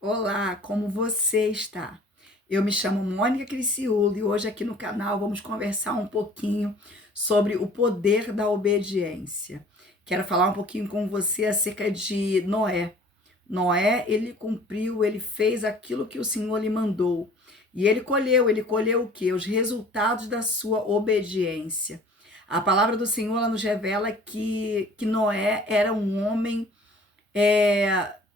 Olá, como você está? Eu me chamo Mônica Criciúlo e hoje aqui no canal vamos conversar um pouquinho sobre o poder da obediência. Quero falar um pouquinho com você acerca de Noé. Noé, ele cumpriu, ele fez aquilo que o Senhor lhe mandou. E ele colheu o quê? Os resultados da sua obediência. A palavra do Senhor ela nos revela que Noé era um homem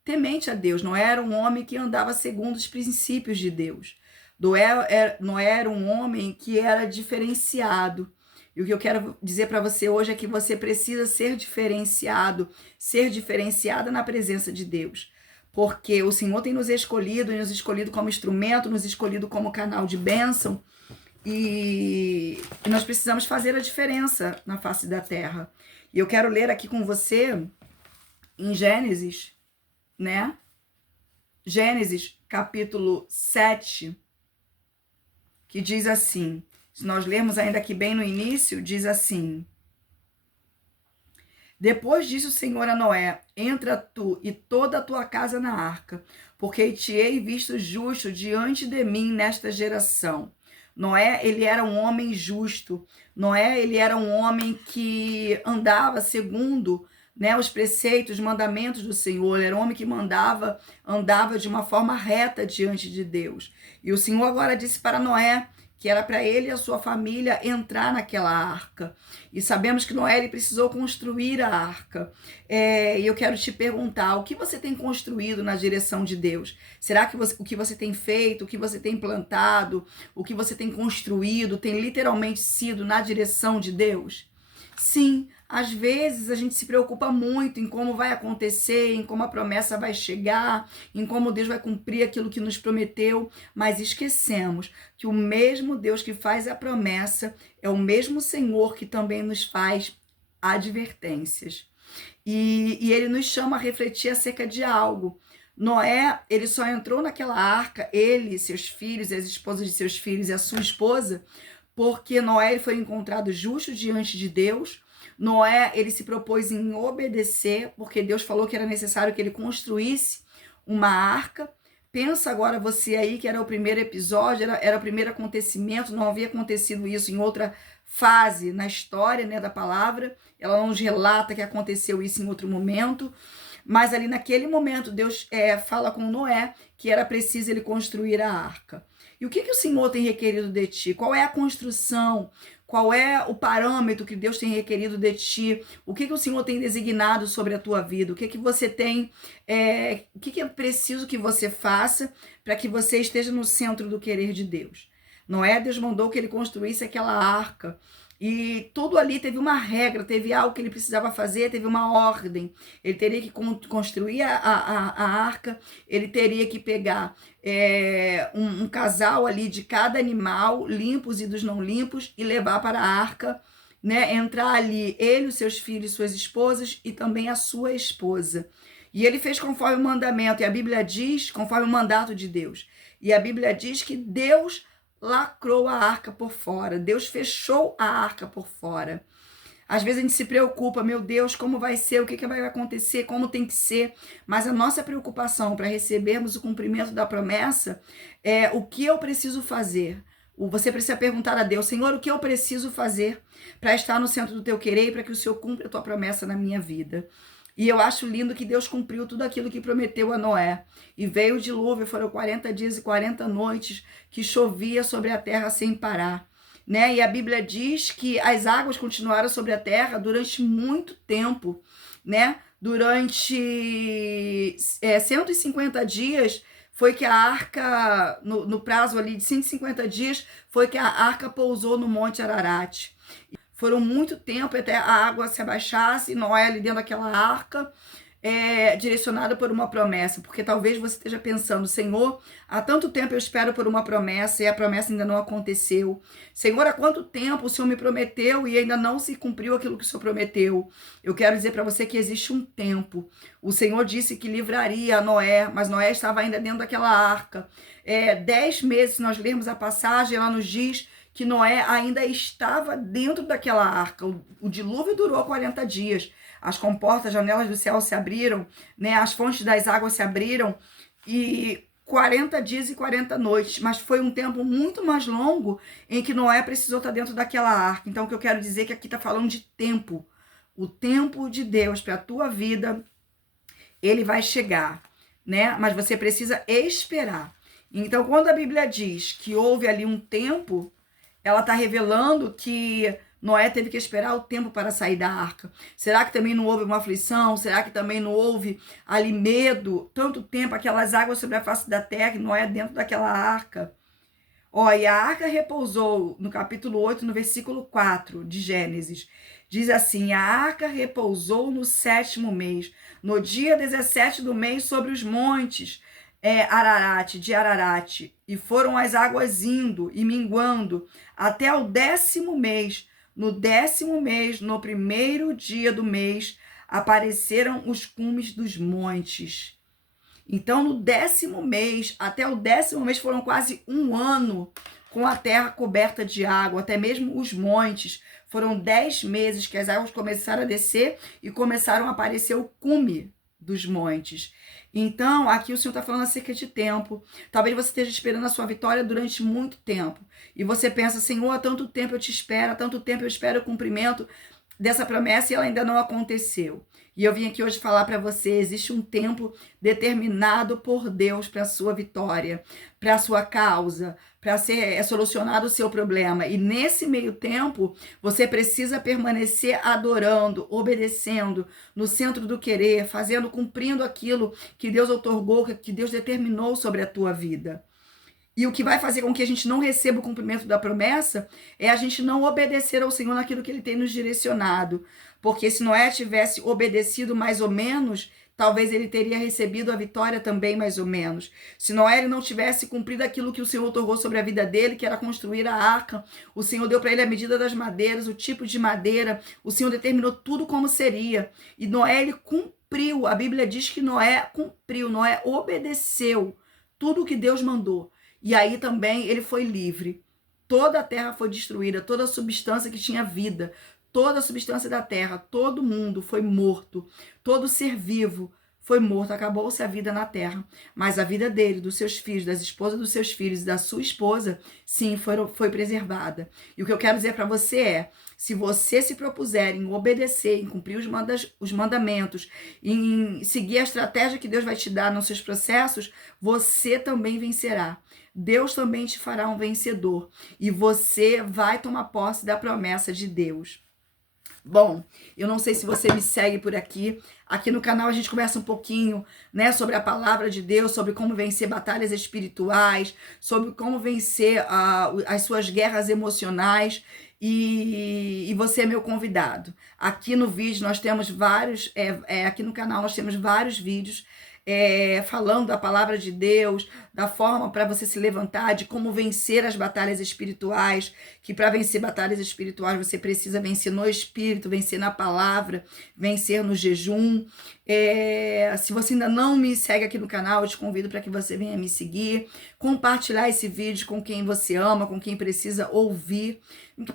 temente a Deus, não era um homem que andava segundo os princípios de Deus. Noé era um homem que era diferenciado. E o que eu quero dizer para você hoje é que você precisa ser diferenciado, ser diferenciada na presença de Deus. Porque o Senhor tem nos escolhido como instrumento, nos escolhido como canal de bênção, e nós precisamos fazer a diferença na face da terra. E eu quero ler aqui com você em Gênesis, né? Gênesis capítulo 7, que diz assim, se nós lermos ainda aqui bem no início, diz assim: Depois disse o Senhor a Noé: Entra tu e toda a tua casa na arca, porque te hei visto justo diante de mim nesta geração. Noé, ele era um homem justo. Noé, ele era um homem que andava segundo, né, os preceitos, os mandamentos do Senhor. Ele era um homem que andava de uma forma reta diante de Deus. E o Senhor agora disse para Noé que era para ele e a sua família entrar naquela arca. E sabemos que Noé ele precisou construir a arca. E eu quero te perguntar, o que você tem construído na direção de Deus? Será que o que você tem feito, o que você tem plantado, o que você tem construído, tem literalmente sido na direção de Deus? Sim, às vezes a gente se preocupa muito em como vai acontecer, em como a promessa vai chegar, em como Deus vai cumprir aquilo que nos prometeu, mas esquecemos que o mesmo Deus que faz a promessa é o mesmo Senhor que também nos faz advertências. E ele nos chama a refletir acerca de algo. Noé, ele só entrou naquela arca, ele, seus filhos, as esposas de seus filhos e a sua esposa, porque Noé ele foi encontrado justo diante de Deus. Noé, ele se propôs em obedecer, porque Deus falou que era necessário que ele construísse uma arca. Pensa agora você aí que era o primeiro episódio, era o primeiro acontecimento, não havia acontecido isso em outra fase na história, né, da palavra. Ela não nos relata que aconteceu isso em outro momento. Mas ali naquele momento, Deus fala com Noé que era preciso ele construir a arca. E o que o Senhor tem requerido de ti? Qual é a construção? Qual é o parâmetro que Deus tem requerido de ti? O que o Senhor tem designado sobre a tua vida? O que você tem, o que é preciso que você faça para que você esteja no centro do querer de Deus? Noé, Deus mandou que ele construísse aquela arca. E tudo ali teve uma regra, teve algo que ele precisava fazer, teve uma ordem. Ele teria que construir a arca, ele teria que pegar um casal ali de cada animal, limpos e dos não limpos, e levar para a arca, né? Entrar ali, ele, os seus filhos, suas esposas e também a sua esposa. E ele fez conforme o mandamento, e a Bíblia diz, conforme o mandato de Deus. E a Bíblia diz que Deus lacrou a arca por fora, Deus fechou a arca por fora. Às vezes a gente se preocupa, meu Deus, como vai ser, o que vai acontecer, como tem que ser, mas a nossa preocupação para recebermos o cumprimento da promessa é o que eu preciso fazer. Você precisa perguntar a Deus, Senhor, o que eu preciso fazer para estar no centro do teu querer e para que o Senhor cumpra a tua promessa na minha vida. E eu acho lindo que Deus cumpriu tudo aquilo que prometeu a Noé. E veio o dilúvio, foram 40 dias e 40 noites que chovia sobre a terra sem parar. Né? E a Bíblia diz que as águas continuaram sobre a terra durante muito tempo. Né? Durante 150 dias foi que a arca, no prazo ali de 150 dias, foi que a arca pousou no Monte Ararat. Foram muito tempo até a água se abaixasse, Noé ali dentro daquela arca, direcionada por uma promessa, porque talvez você esteja pensando, Senhor, há tanto tempo eu espero por uma promessa e a promessa ainda não aconteceu. Senhor, há quanto tempo o Senhor me prometeu e ainda não se cumpriu aquilo que o Senhor prometeu? Eu quero dizer para você que existe um tempo. O Senhor disse que livraria a Noé, mas Noé estava ainda dentro daquela arca. 10 meses, se nós lermos a passagem, ela nos diz que Noé ainda estava dentro daquela arca. O dilúvio durou 40 dias. As comportas, as janelas do céu se abriram, né? As fontes das águas se abriram e 40 dias e 40 noites, mas foi um tempo muito mais longo em que Noé precisou estar dentro daquela arca. Então, o que eu quero dizer é que aqui está falando de tempo. O tempo de Deus para a tua vida, ele vai chegar, né? Mas você precisa esperar. Então, quando a Bíblia diz que houve ali um tempo, ela está revelando que Noé teve que esperar o tempo para sair da arca. Será que também não houve uma aflição? Será que também não houve ali medo? Tanto tempo, aquelas águas sobre a face da terra, e Noé dentro daquela arca. Ó, e a arca repousou, no capítulo 8, no versículo 4 de Gênesis. Diz assim: a arca repousou no 7º mês, no dia 17 do mês, sobre os montes de Ararat, e foram as águas indo e minguando até o 10º mês. No 10º mês, no primeiro dia do mês, apareceram os cumes dos montes. Então, no 10º mês, até o 10º mês, foram quase um ano com a terra coberta de água, até mesmo os montes. Foram 10 meses que as águas começaram a descer e começaram a aparecer o cume dos montes. Então, aqui o Senhor está falando acerca de tempo. Talvez você esteja esperando a sua vitória durante muito tempo. E você pensa, Senhor, há tanto tempo eu te espero, há tanto tempo eu espero o cumprimento dessa promessa e ela ainda não aconteceu. E eu vim aqui hoje falar para você, existe um tempo determinado por Deus para a sua vitória, para a sua causa, para ser solucionado o seu problema. E nesse meio tempo, você precisa permanecer adorando, obedecendo, no centro do querer, fazendo, cumprindo aquilo que Deus outorgou, que Deus determinou sobre a tua vida. E o que vai fazer com que a gente não receba o cumprimento da promessa é a gente não obedecer ao Senhor naquilo que Ele tem nos direcionado. Porque se Noé tivesse obedecido mais ou menos, talvez ele teria recebido a vitória também mais ou menos. Se Noé não tivesse cumprido aquilo que o Senhor otorgou sobre a vida dele, que era construir a arca, o Senhor deu para ele a medida das madeiras, o tipo de madeira, o Senhor determinou tudo como seria. E Noé, ele cumpriu, a Bíblia diz que Noé cumpriu, Noé obedeceu tudo o que Deus mandou. E aí também ele foi livre. Toda a terra foi destruída, toda a substância que tinha vida, toda a substância da terra, todo mundo foi morto, todo ser vivo foi morto, acabou-se a vida na terra. Mas a vida dele, dos seus filhos, das esposas dos seus filhos e da sua esposa, sim, foi preservada. E o que eu quero dizer para você é, se você se propuser em obedecer, em cumprir os mandamentos, em seguir a estratégia que Deus vai te dar nos seus processos, você também vencerá. Deus também te fará um vencedor. E você vai tomar posse da promessa de Deus. Bom, eu não sei se você me segue por aqui. Aqui no canal a gente conversa um pouquinho, né, sobre a palavra de Deus, sobre como vencer batalhas espirituais, sobre como vencer as suas guerras emocionais. E você é meu convidado. Aqui no vídeo nós temos vários, aqui no canal nós temos vários vídeos falando da palavra de Deus, da forma para você se levantar, de como vencer as batalhas espirituais, que para vencer batalhas espirituais você precisa vencer no espírito, vencer na palavra, vencer no jejum. Se você ainda não me segue aqui no canal, eu te convido para que você venha me seguir, compartilhar esse vídeo com quem você ama, com quem precisa ouvir,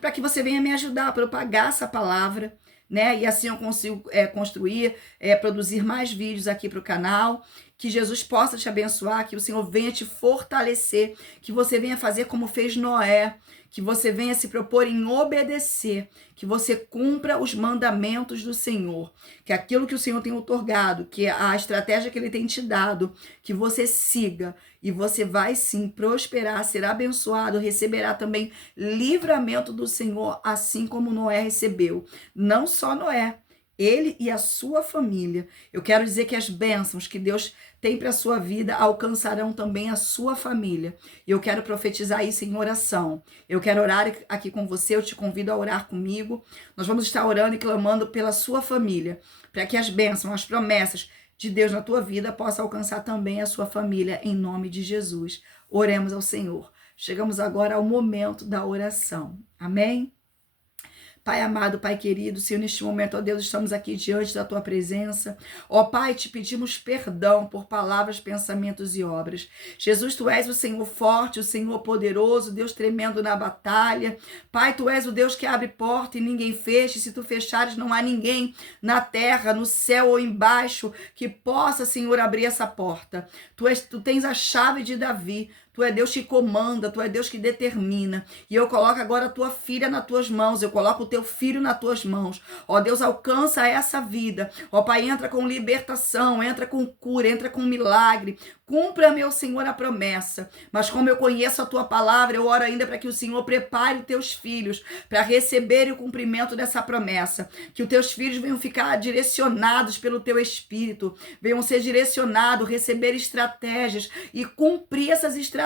para que você venha me ajudar a propagar essa palavra, né? E assim eu consigo construir, produzir mais vídeos aqui para o canal. Que Jesus possa te abençoar, que o Senhor venha te fortalecer, que você venha fazer como fez Noé, que você venha se propor em obedecer, que você cumpra os mandamentos do Senhor, que aquilo que o Senhor tem outorgado, que a estratégia que Ele tem te dado, que você siga e você vai sim prosperar, será abençoado, receberá também livramento do Senhor, assim como Noé recebeu. Não só Noé, ele e a sua família. Eu quero dizer que as bênçãos que Deus tem para a sua vida alcançarão também a sua família. E eu quero profetizar isso em oração. Eu quero orar aqui com você, eu te convido a orar comigo. Nós vamos estar orando e clamando pela sua família, para que as bênçãos, as promessas de Deus na tua vida possam alcançar também a sua família, em nome de Jesus. Oremos ao Senhor. Chegamos agora ao momento da oração. Amém? Pai amado, Pai querido, Senhor, neste momento, ó Deus, estamos aqui diante da tua presença. Ó Pai, te pedimos perdão por palavras, pensamentos e obras. Jesus, tu és o Senhor forte, o Senhor poderoso, Deus tremendo na batalha. Pai, tu és o Deus que abre porta e ninguém fecha. Se tu fechares, não há ninguém na terra, no céu ou embaixo que possa, Senhor, abrir essa porta. Tu tens a chave de Davi. Tu é Deus que comanda, tu é Deus que determina. E eu coloco agora a tua filha nas tuas mãos, eu coloco o teu filho nas tuas mãos. Ó Deus, alcança essa vida. Ó Pai, entra com libertação, entra com cura, entra com milagre. Cumpra, meu Senhor, a promessa. Mas como eu conheço a tua palavra, eu oro ainda para que o Senhor prepare os teus filhos para receberem o cumprimento dessa promessa. Que os teus filhos venham ficar direcionados pelo teu Espírito, venham ser direcionados, receber estratégias e cumprir essas estratégias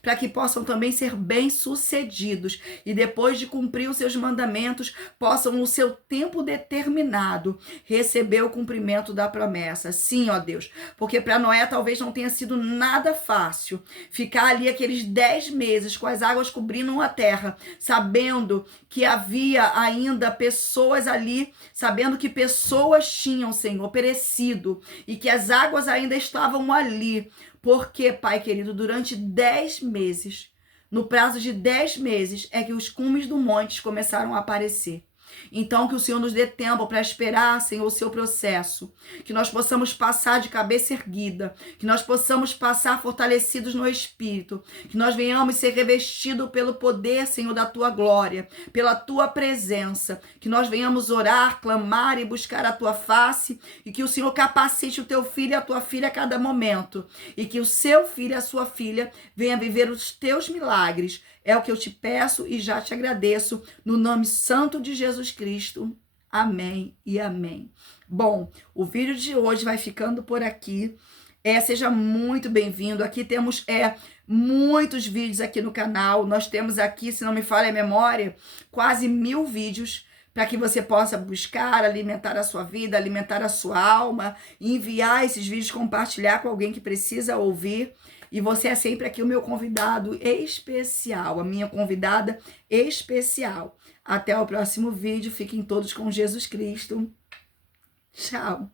para que possam também ser bem-sucedidos e depois de cumprir os seus mandamentos, possam no seu tempo determinado receber o cumprimento da promessa. Sim, ó Deus, porque para Noé talvez não tenha sido nada fácil ficar ali aqueles 10 meses com as águas cobrindo a terra, sabendo que havia ainda pessoas ali, sabendo que pessoas tinham, Senhor, perecido e que as águas ainda estavam ali. Porque, Pai querido, durante 10 meses, no prazo de 10 meses, é que os cumes do monte começaram a aparecer. Então, que o Senhor nos dê tempo para esperar, Senhor, o seu processo. Que nós possamos passar de cabeça erguida. Que nós possamos passar fortalecidos no Espírito. Que nós venhamos ser revestidos pelo poder, Senhor, da tua glória. Pela tua presença. Que nós venhamos orar, clamar e buscar a tua face. E que o Senhor capacite o teu filho e a tua filha a cada momento. E que o seu filho e a sua filha venham viver os teus milagres. É o que eu te peço e já te agradeço, no nome santo de Jesus Cristo. Amém e amém. Bom, o vídeo de hoje vai ficando por aqui. Seja muito bem-vindo. Aqui temos muitos vídeos aqui no canal. Nós temos aqui, se não me falha a memória, quase 1000 vídeos para que você possa buscar, alimentar a sua vida, alimentar a sua alma, enviar esses vídeos, compartilhar com alguém que precisa ouvir. E você é sempre aqui o meu convidado especial, a minha convidada especial. Até o próximo vídeo. Fiquem todos com Jesus Cristo. Tchau.